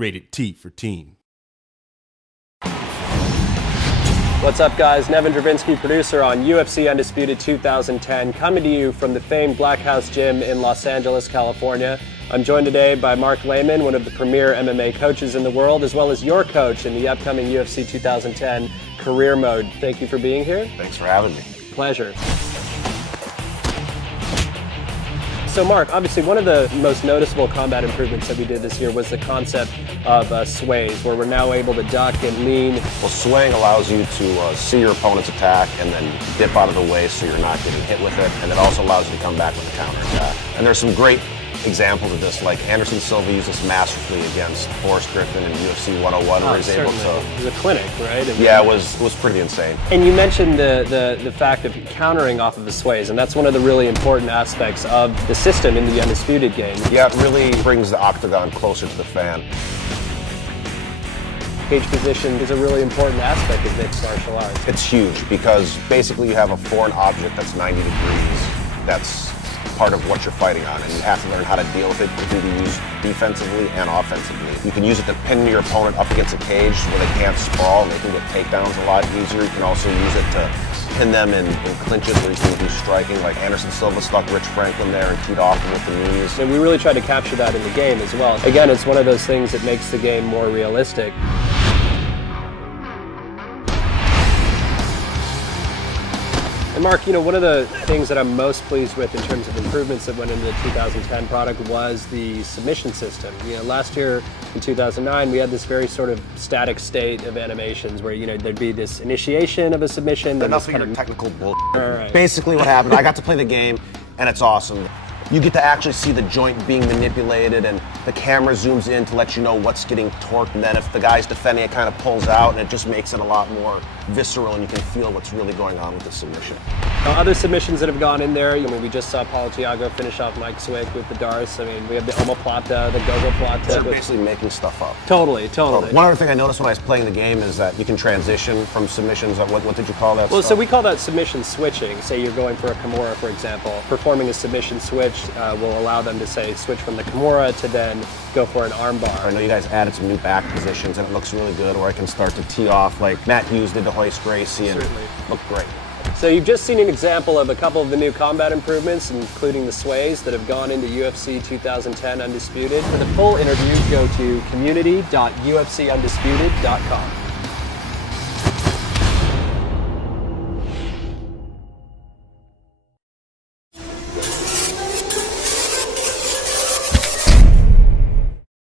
Rated T for teen. What's up, guys? Nevin Dravinsky, producer on UFC Undisputed 2010, coming to you from the famed Black House Gym in Los Angeles, California. I'm joined today by Mark Lehman, one of the premier MMA coaches in the world, as well as your coach in the upcoming UFC 2010 Career Mode. Thank you for being here. Thanks for having me. Pleasure. So Mark, obviously one of the most noticeable combat improvements that we did this year was the concept of sways, where we're now able to duck and lean. Well, swaying allows you to see your opponent's attack and then dip out of the way so you're not getting hit with it, and it also allows you to come back with a counter attack. And there's some great examples of this, like Anderson Silva used this masterfully against Forrest Griffin in UFC 101, where he's able to... It was a clinic, right? Yeah, it was pretty insane. And you mentioned the fact of countering off of the sways, and that's one of the really important aspects of the system in the Undisputed game. Yeah, it really brings the octagon closer to the fan. Cage position is a really important aspect of mixed martial arts. It's huge because basically you have a foreign object that's 90 degrees. That's part of what you're fighting on, and you have to learn how to deal with it. You can use defensively and offensively. You can use it to pin your opponent up against a cage where they can't sprawl and they can get takedowns a lot easier. You can also use it to pin them in clinches where you can do striking, like Anderson Silva stuck Rich Franklin there and teed off him with the knees. And we really tried to capture that in the game as well. Again, it's one of those things that makes the game more realistic. And Mark, you know, one of the things that I'm most pleased with in terms of improvements that went into the 2010 product was the submission system. You know, last year in 2009, we had this very sort of static state of animations where, you know, there'd be this initiation of a submission. Enough of your technical bull. Right. Basically what happened, I got to play the game, and it's awesome. You get to actually see the joint being manipulated, and the camera zooms in to let you know what's getting torqued, and then if the guy's defending, it kind of pulls out, and it just makes it a lot more visceral, and you can feel what's really going on with the submission. Other submissions that have gone in there, I mean, we just saw Paulo Thiago finish off Mike Swick with the Darce. I mean, we have the omoplata, the gogoplata. They're basically making stuff up. Totally. One other thing I noticed when I was playing the game is that you can transition from submissions. What did you call that Well, stuff? so we call that submission switching. Say you're going for a Kimura, for example. Performing a submission switch will allow them to, say, switch from the Kimura to then go for an armbar. I know you guys added some new back positions, and it looks really good, or I can start to tee off like Matt Hughes did to hoist Gracie, and looked great. So you've just seen an example of a couple of the new combat improvements, including the sways that have gone into UFC 2010 Undisputed. For the full interview, go to community.ufcundisputed.com.